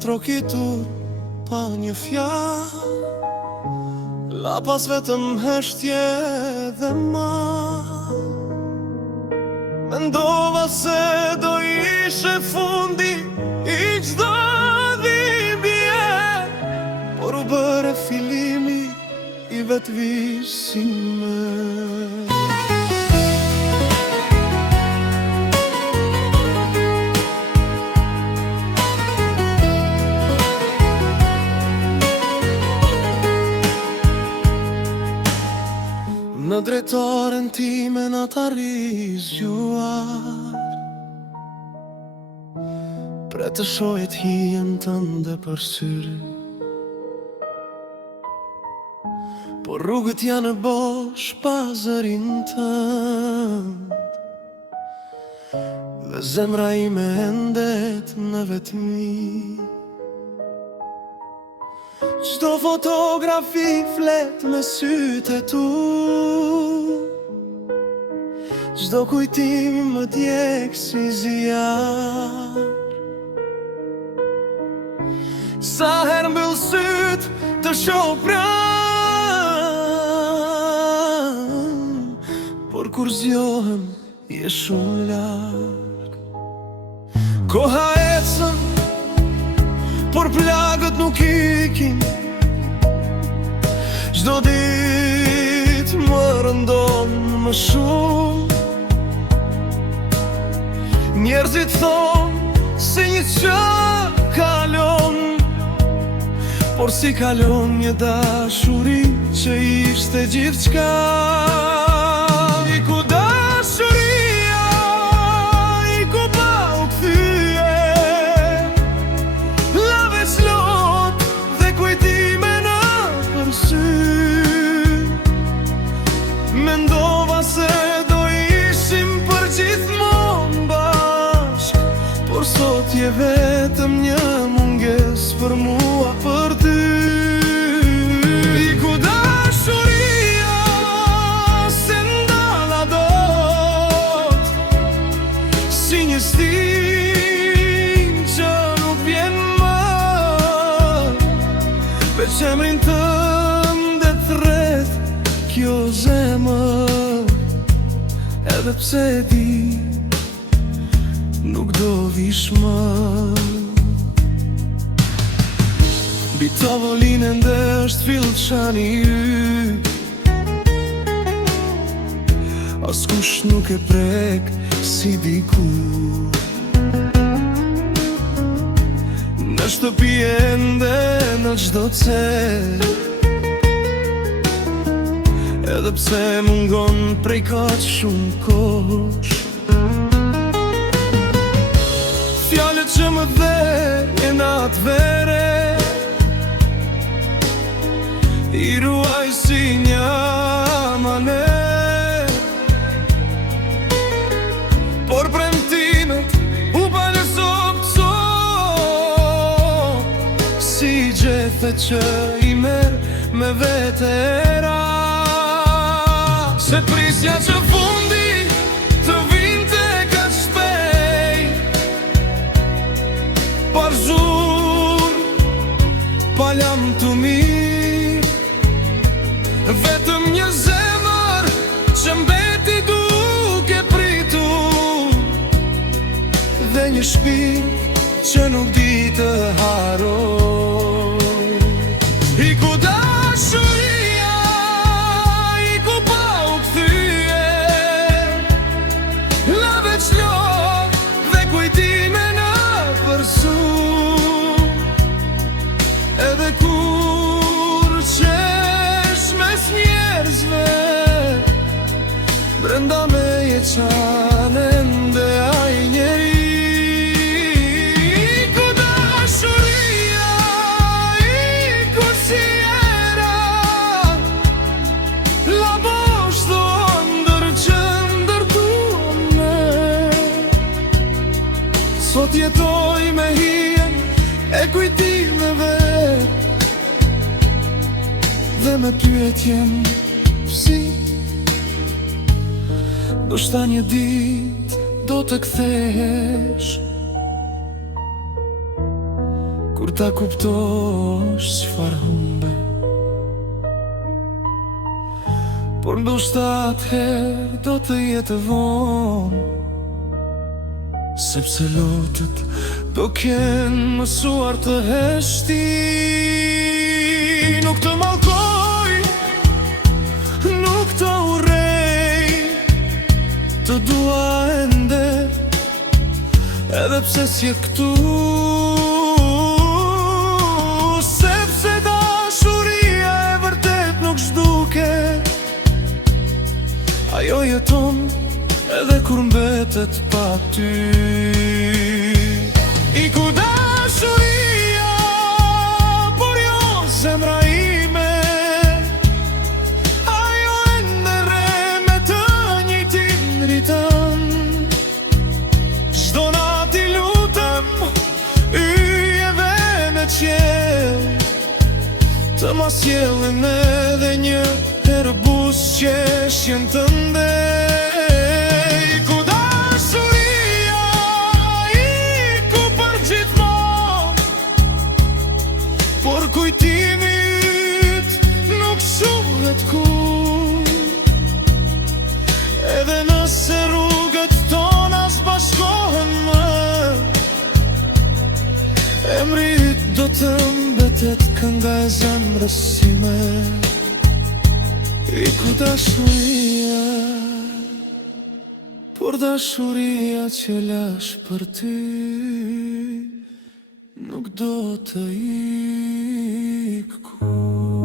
trokitur pa një fjalë, la pas vetëm heshtje dhe mal. Mendova se do ishe fundi i çdo dhimbje, por u bëre filimi i vetëvishime. Në drejtoren time na t'arri zgjuar, pre të shohet hijen tënde për syri, por rrugët janë bosh pa zërin tënd, dhe zemra ime endet në vetmi. Çdo fotografi flet me sytë e tu, çdo kujtim më djeg si zjarr. Sa herë mbyll syt të shoh pranë, por kur zgjohem je shumë larg. Koha ecën, por plagët nuk ikin, çdo ditë më rëndon më shumë. Njerëzit thonë se një çë kalon, por si kalon një dashuri që ishte gjithçka. I ku dashuria, i ku pa u kthye, la veç lot dhe kujtime në përsy. Mendova se do ishim për gjithmonë bashk, por sot je vetëm një munges për mua, për ty. I ku dashuria se ndala dot, si një stin që nuk vjen më, veç emrin tënde thret kjo zemër, edhe pse e di nuk do vish më. Mbi tavolinën dhe është fill çani yt, askush nuk e prek si dikur. Në shtëpi ende në çdo cel, edhe pse mungon prej kaq shumë kohësh, fjalët që më dhe e natë vere, i ruaj si një amanet. Por premtimet u palësopso, si gjethe që i merë me vete era. Se prisja që fundi të vinte kaq shpejt, par zhur, pa lam të mirë, vetëm një zemër që mbeti duke pritur, dhe një shpirt që nuk di të haroj. I ku dashuria, i ku pa u kthye, la veç lot dhe kujtime në përsu. Edhe kur qesh mes njerëzve, brenda me je qane ndë aj njeri. I ku dashuria, i ku si era, la bosh do ndër që ndërtuam me. Sot jetoj me hijen e kujtimeve, dhe me pyetjen si do shta një dit do të kthehesh, kur ta kuptosh çfarë humbe. Por ndoshta atëherë do të jetë vonë, sepse lotët do kenë mësuar të heshti. Nuk të mallkoj, nuk të urrej, të dua ende, edhe pse s'je këtu. Sepse dashuria e vërtet nuk zhduket, ajo jeton edhe kur mbetet pa ty. Iku dashuria, por jo zemra ime, ajo ende re me të njëjtin ritëm. Çdo natë i lutem yjeve në qiell, të ma sjellin edhe një herë buzëqeshjen tënde. Iku dashuria, iku për gjithmonë, por kujtimi yt nuk shohet kur. Edhe nëse rrugët tona s'bashkohen më, emri yt do të mbetet kënga e zemrës sime. Iku dashuria, por dashuria që lash për ty nuk do të ikë kur.